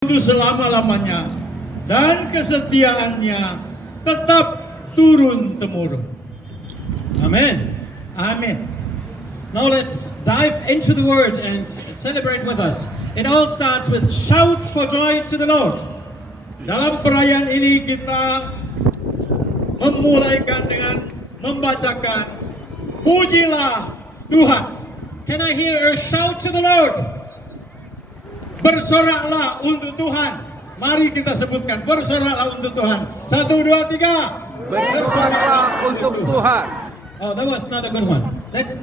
untuk selama-lamanya dan kesetiaannya tetap turun-temurun. Amen. Amin. Now let's dive into the word and celebrate with us. It all starts with shout for joy to the Lord. Dalam perayaan ini kita memulaikan dengan membacakan pujilah Tuhan. Can I hear a shout to the Lord? Bersoraklah untuk Tuhan. Mari kita sebutkan, bersoraklah untuk Tuhan. 1, 2, 3. Bersoraklah untuk Tuhan. Oh, that was not a good one. Let's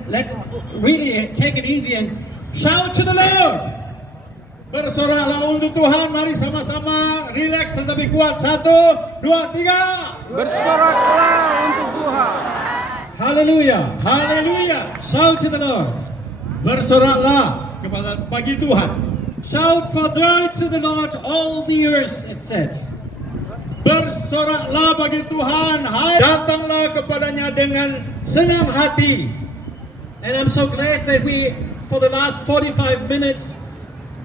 really take it easy and shout to the Lord. Bersoraklah untuk Tuhan. Mari sama-sama relax tetapi kuat. 1, 2, 3. Bersoraklah untuk Tuhan. Hallelujah. Haleluya. Shout to the Lord. Bersoraklah bagi Tuhan. Shout for joy to the Lord, all the earth, it said. Bersoraklah bagi Tuhan, hai datanglah kepadanya dengan senang hati. And I'm so glad that we, for the last 45 minutes,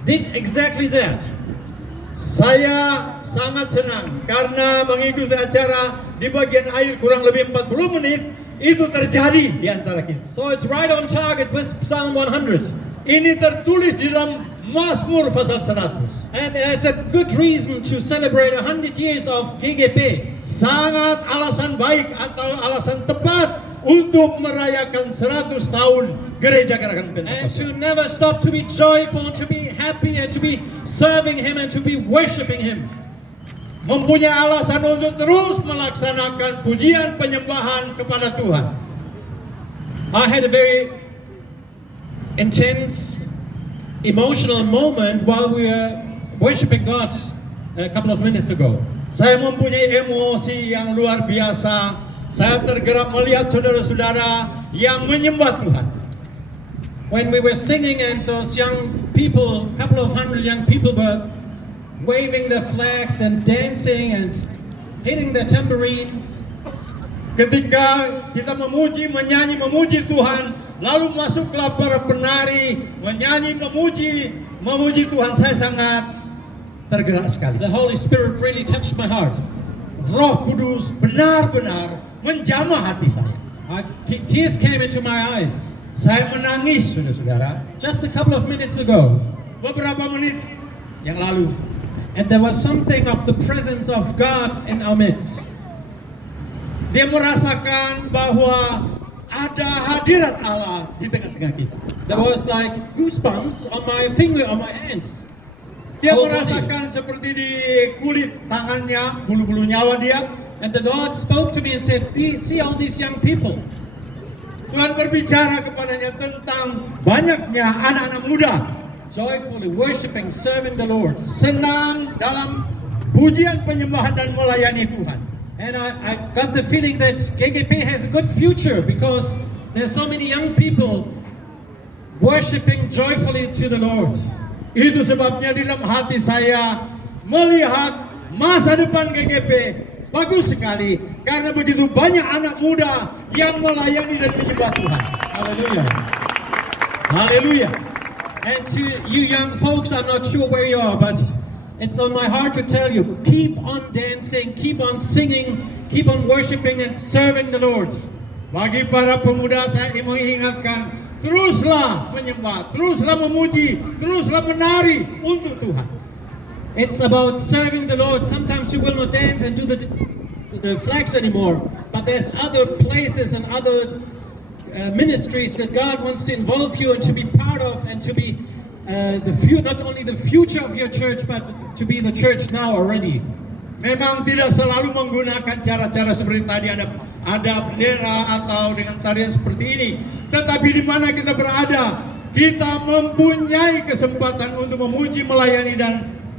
did exactly that. Saya sangat senang karena mengikuti acara di bagian akhir kurang lebih 40 menit itu terjadi di antara kita. So it's right on target with Psalm 100. Ini tertulis di dalam Mazmur pasal 100. And there's a good reason to celebrate 100 years of GGP. Sangat alasan baik atau alasan tepat untuk merayakan 100 tahun Gereja Gerakan And Pentakosta. to never stop to be joyful, to be happy, and to be serving Him and to be worshiping Him. Mempunyai alasan untuk terus melaksanakan pujian penyembahan kepada Tuhan. I had a very intense emotional moment while we were worshiping God a couple of minutes ago. Saya mempunyai emosi yang luar biasa. Saya tergerak melihat saudara-saudara yang menyembah Tuhan. When we were singing and those young people, a couple of hundred young people were waving their flags and dancing and hitting their tambourines. Ketika kita memuji, menyanyi, memuji Tuhan, lalu masuklah para penari, menyanyi, memuji Tuhan, saya sangat tergerak sekali. The Holy Spirit really touched my heart. Roh Kudus benar-benar menjamah hati saya. Tears came into my eyes. Saya menangis, saudara-saudara, Just a couple of minutes ago. beberapa menit yang lalu. And there was something of the presence of God in our midst. Dia merasakan bahwa ada hadirat Allah di tengah-tengah kita. There was like goosebumps on my finger, on my hands. Dia Whole body. merasakan seperti di kulit tangannya, bulu-bulu nyawa dia. And the Lord spoke to me and said, see all these young people. Tuhan berbicara kepadanya tentang banyaknya anak-anak muda Joyfully worshiping, serving the Lord. senang dalam pujian penyembahan dan melayani Tuhan. And I got the feeling that GGP has a good future because there's so many young people worshiping joyfully to the Lord. Itu sebabnya di dalam hati saya melihat masa depan GGP bagus sekali karena begitu banyak anak muda yang melayani dan menyembah Tuhan. Hallelujah. Haleluya. And to you young folks, I'm not sure where you are, but it's on my heart to tell you, keep on dancing, keep on singing, keep on worshiping and serving the Lord. Bagi para pemuda saya mengingatkan, teruslah menyembah, teruslah memuji, teruslah menari untuk Tuhan. It's about serving the Lord. Sometimes you will not dance and do the flags anymore, but there's other places and other ministries that God wants to involve you and to be part of and to be not only the future of your church, but to be the church now already. Memang tidak selalu menggunakan cara-cara seperti tadi ada bendera atau dengan tarian seperti ini. Tetapi di mana kita berada, kita mempunyai kesempatan untuk memuji, melayani dan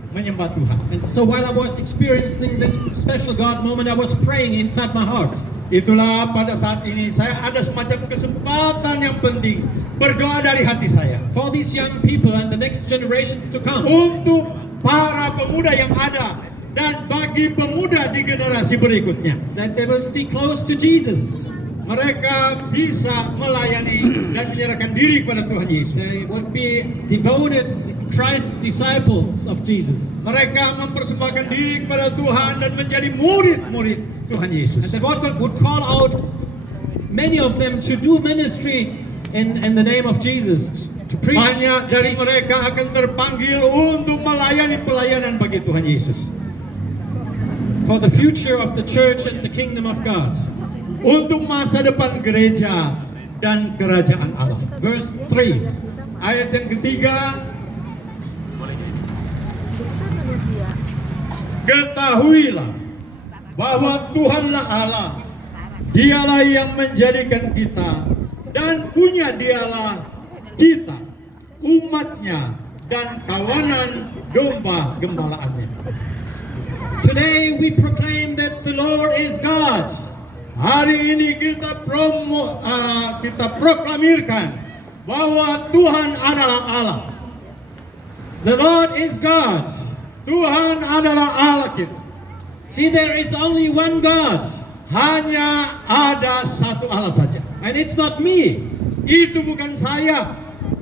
menyembah Tuhan. And so while I was experiencing this special God moment, I was praying inside my heart. Itulah pada saat ini saya ada semacam kesempatan yang penting berdoa dari hati saya For these young people and the next generations to come. untuk para pemuda yang ada dan bagi pemuda di generasi berikutnya. That they will stay close to Jesus. Mereka bisa melayani dan menyerahkan diri kepada Tuhan Yesus. They would be devoted, Christ's disciples of Jesus. Mereka mempersembahkan diri kepada Tuhan dan menjadi murid-murid Tuhan And Yesus. that God would call out many of them to do ministry in the name of Jesus, to preach. Banyak dari teach. mereka akan terpanggil untuk melayani pelayanan bagi Tuhan Yesus. For the future of the church and the kingdom of God. Untuk masa depan gereja dan kerajaan Allah. Verse 3. Ayat yang ketiga, ketahuilah bahwa Tuhanlah Allah, Dialah yang menjadikan kita, dan punya Dialah kita, umatnya, dan kawanan domba gembalaannya. Today we proclaim that the Lord is God. Hari ini kita proklamirkan bahwa Tuhan adalah Allah. The Lord is God. Tuhan adalah Allah kita. See, there is only one God, Hanya ada satu Allah saja. and it's not me, Itu bukan saya,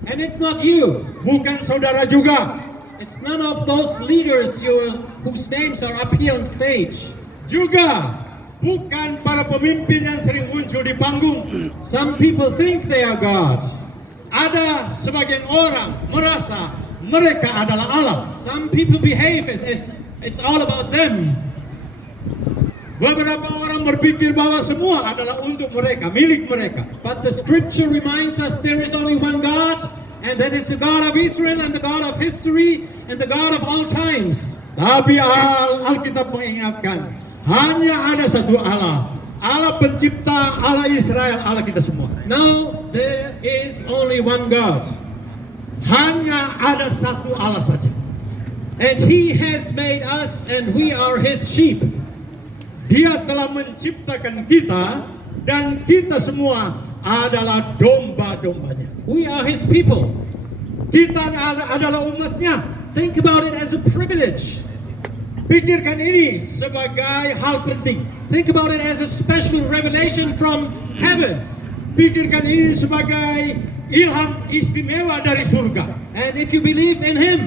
and it's not you. bukan saudara juga. It's none of those leaders whose names are up here on stage. Juga bukan para pemimpin yang sering muncul di panggung. Some people think they are God. Ada sebagian orang merasa mereka adalah Allah. Some people behave as it's all about them. Beberapa orang berpikir bahwa semua adalah untuk mereka, milik mereka. But the scripture reminds us there is only one God, and that is the God of Israel and the God of history and the God of all times. Tapi Alkitab mengingatkan, hanya ada satu Allah. Allah pencipta, Allah Israel, Allah kita semua. Now there is only one God, Hanya ada satu Allah saja. and He has made us, and we are His sheep. Dia telah menciptakan kita dan kita semua adalah domba-dombanya. We are His people. Kita adalah umatnya. Think about it as a privilege. Pikirkan ini sebagai hal penting. Think about it as a special revelation from heaven. Pikirkan ini sebagai ilham istimewa dari surga. And if you believe in Him,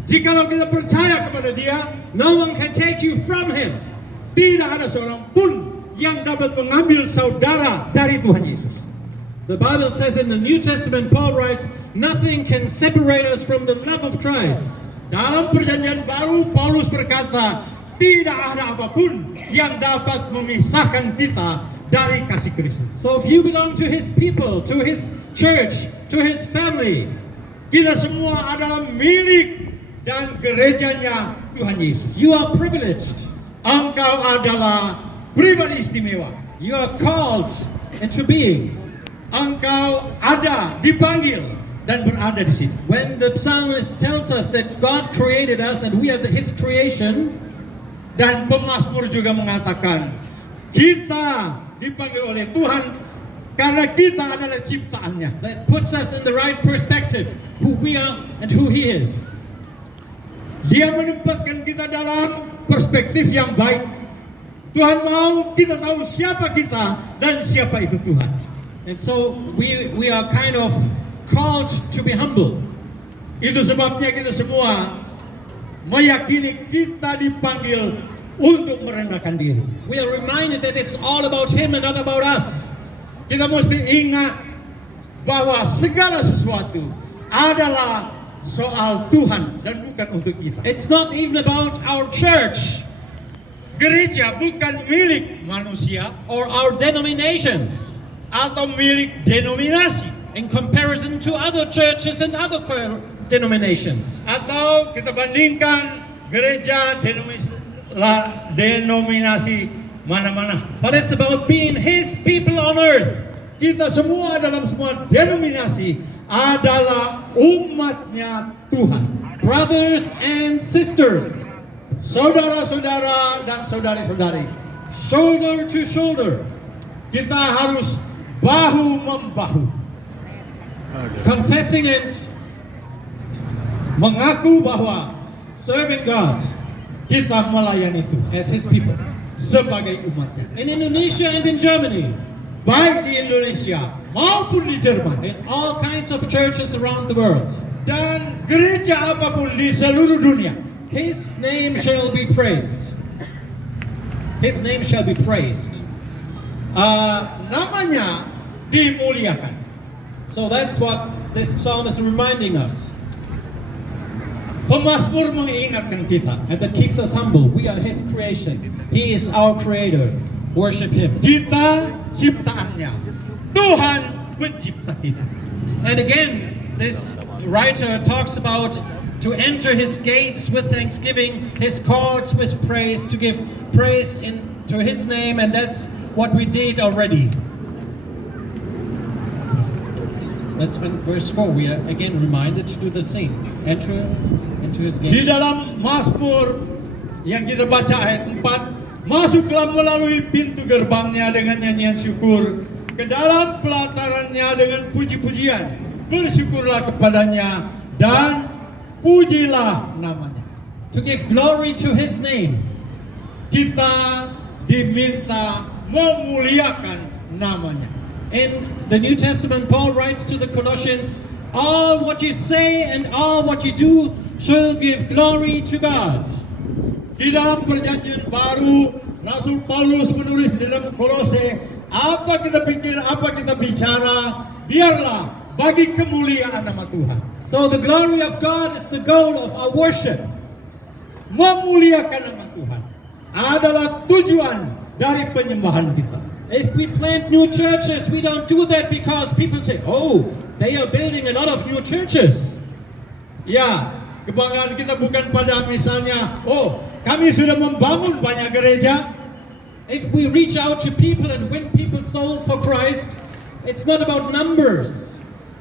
Jikalau kita percaya kepada Dia, no one can take you from Him. tidak ada seorang pun yang dapat mengambil saudara dari Tuhan Yesus. The Bible says in the New Testament, Paul writes, nothing can separate us from the love of Christ. Dalam perjanjian baru, Paulus berkata, tidak ada apapun yang dapat memisahkan kita dari kasih Kristus. So if you belong to His people, to His church, to His family, Kita semua adalah milik dan gerejanya Tuhan Yesus. you are privileged. Engkau adalah pribadi istimewa. You are called into being. Engkau ada, dipanggil, dan berada di sini. When the psalmist tells us that God created us and we are His creation, Dan pemazmur juga mengatakan, kita dipanggil oleh Tuhan karena kita adalah ciptaannya. that puts us in the right perspective, who we are and who He is. Dia menempatkan kita dalam perspektif yang baik. Tuhan mau kita tahu siapa kita dan siapa itu Tuhan. And so we are kind of called to be humble. Itu sebabnya kita semua meyakini kita dipanggil untuk merendahkan diri. We are reminded that it's all about Him and not about us. Kita mesti ingat bahwa segala sesuatu adalah soal Tuhan dan bukan untuk kita. It's not even about our church Gereja bukan milik manusia or our denominations atau milik denominasi, in comparison to other churches and other denominations. atau kita bandingkan gereja denominasi mana-mana. But it's about being His people on earth. Kita semua dalam semua denominasi adalah umatnya Tuhan. Brothers and sisters, Saudara-saudara dan saudari-saudari, shoulder to shoulder, kita harus bahu-membahu, confessing and mengaku bahwa serving God kita melayani Tuhan as His people. sebagai umatnya. In Indonesia and in Germany, Baik di Indonesia maupun di Jerman. in all kinds of churches around the world. Dan gereja apapun di seluruh dunia. His name shall be praised. His name shall be praised. Namanya dimuliakan. So that's what this psalm is reminding us. Pemazmur mengingatkan kita. And that keeps us humble. We are His creation. He is our creator. Worship Him. Kita ciptaannya. Tuhan pencipta kita. And again, this writer talks about to enter His gates with thanksgiving, His courts with praise, to give praise to His name, and that's what we did already. That's in verse 4. We are again reminded to do the same. Enter into His gates. Di dalam Mazmur yang kita baca ayat 4, masuklah melalui pintu gerbangnya dengan nyanyian syukur, ke dalam pelatarannya dengan puji-pujian, bersyukurlah kepadanya dan pujilah namanya. To give glory to His name. Kita diminta memuliakan namanya. In the New Testament, Paul writes to the Colossians, all what you say and all what you do shall give glory to God. Di dalam perjanjian baru, Rasul Paulus menulis di dalam Kolose, apa kita pikir, apa kita bicara, biarlah bagi kemuliaan nama Tuhan. So the glory of God is the goal of our worship. Memuliakan nama Tuhan adalah tujuan dari penyembahan kita. If we plant new churches, we don't do that because people say, oh, they are building a lot of new churches. Ya, kebanggaan kita bukan pada misalnya, oh, kami sudah membangun banyak gereja. If we reach out to people and win people's souls for Christ, it's not about numbers.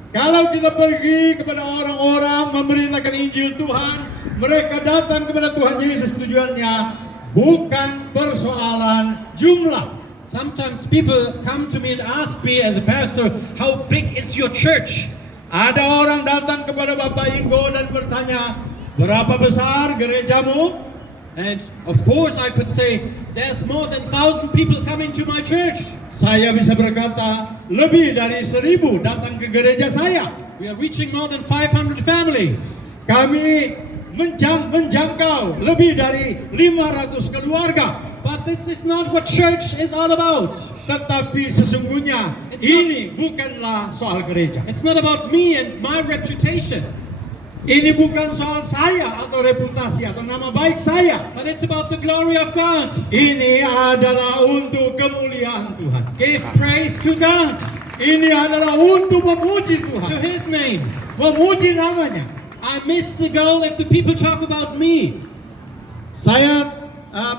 Kalau kita pergi kepada orang-orang memberitakan Injil Tuhan, mereka datang kepada Tuhan Yesus, tujuannya bukan persoalan jumlah. Sometimes people come to me and ask me as a pastor, how big is your church? Ada orang datang kepada Bapak Ingo dan bertanya, berapa besar gerejamu? And of course I could say, there's more than 1,000 people coming to my church. Saya bisa berkata, lebih dari 1.000 datang ke gereja saya. We are reaching more than 500 families. Kami menjangkau lebih dari 500 keluarga. But this is not what church is all about. Tetapi sesungguhnya ini bukanlah soal gereja. It's not about me and my reputation. Ini bukan soal saya atau reputasi atau nama baik saya. But it's about the glory of God. Ini adalah untuk kemuliaan Tuhan. Give praise to God. Ini adalah untuk memuji To Tuhan. His name. Memuji namanya. I miss the goal if the people talk about me. Saya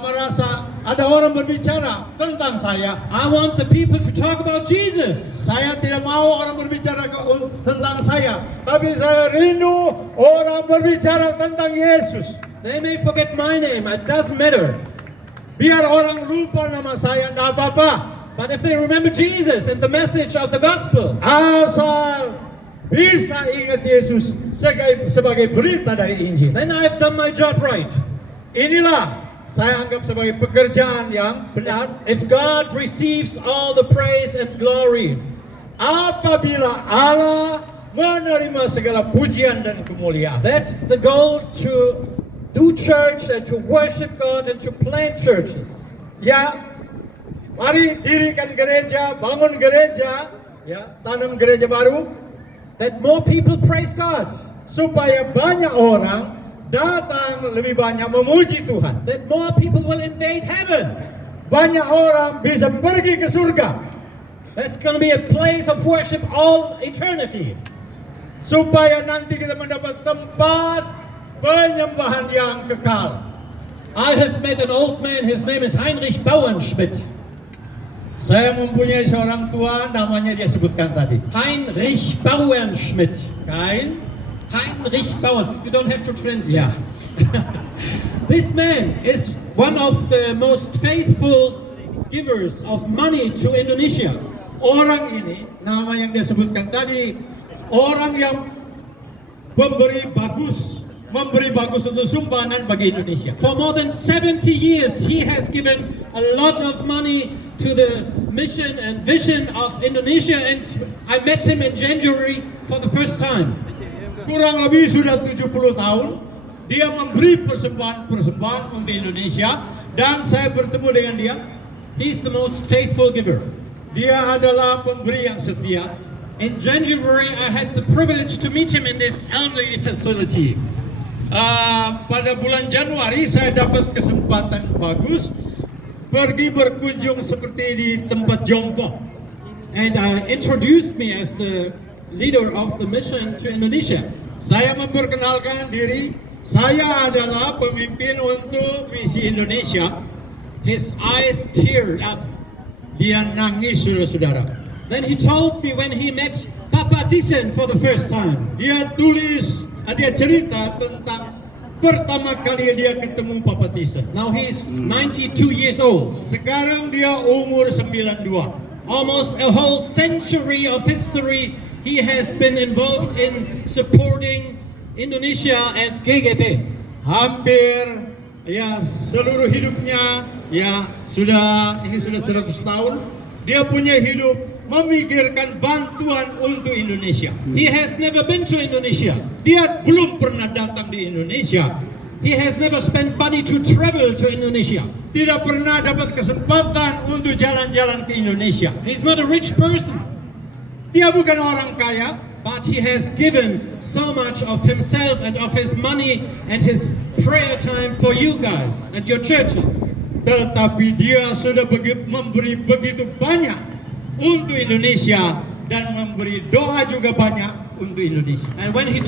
merasa ada orang berbicara tentang saya. I want the people to talk about Jesus. Saya tidak mau orang berbicara tentang saya, tapi saya rindu orang berbicara tentang Yesus. They may forget my name, it doesn't matter. Biar orang lupa nama saya, tidak apa-apa. But if they remember Jesus and the message of the gospel, Asal bisa ingat Yesus sebagai berita dari Injil. then I've done my job right. Inilah saya anggap sebagai pekerjaan yang benar. If God receives all the praise and glory, Apabila Allah menerima segala pujian dan kemuliaan. that's the goal, to do church and to worship God and to plant churches. Ya, mari dirikan gereja, bangun gereja, ya, tanam gereja baru, That more people praise God. supaya banyak orang datang lebih banyak memuji Tuhan. That more people will invade heaven. Banyak orang bisa pergi ke surga, That's going to be a place of worship all eternity. supaya nanti kita mendapat tempat penyembahan yang kekal. I have met an old man, his name is Heinrich Bauernschmidt. Saya mempunyai seorang tua, namanya dia sebutkan tadi. Heinrich Bauernschmidt. Kain? Heinrich Bauern. You don't have to translate. Ya. This man is one of the most faithful givers of money to Indonesia. Orang ini, nama yang dia sebutkan tadi, orang yang memberi bagus untuk sumbangan bagi Indonesia. For more than 70 years, he has given a lot of money to the mission and vision of Indonesia, and I met him in January for the first time. Kurang lebih sudah 70 tahun dia memberi persembahan untuk Indonesia, dan saya bertemu dengan dia. He's the most faithful giver. Dia adalah pemberi yang setia. In January, I had the privilege to meet him in this elderly facility. Pada bulan Januari saya dapat kesempatan bagus pergi berkunjung seperti di tempat jongkok. And introduced me as the leader of the mission to Indonesia. Saya memperkenalkan diri, saya adalah pemimpin untuk misi Indonesia. His eyes teared up. Dia nangis, saudara-saudara. Then he told me when he met Papa Tisen for the first time. Dia cerita tentang pertama kali dia ketemu Papa Tisen. Now he's 92 years old. Sekarang dia umur 92. Almost a whole century of history he has been involved in supporting Indonesia and GGP. Hampir ya seluruh hidupnya ya sudah 100 tahun dia punya hidup memikirkan bantuan untuk Indonesia. He has never been to Indonesia. Dia belum pernah datang di Indonesia. He has never spent money to travel to Indonesia. Tidak pernah dapat kesempatan untuk jalan-jalan ke Indonesia. He's not a rich person, Dia bukan orang kaya, but he has given so much of himself and of his money and his prayer time for you guys and your churches. tetapi dia sudah memberi begitu banyak untuk Indonesia dan memberi doa juga banyak untuk Indonesia. And when he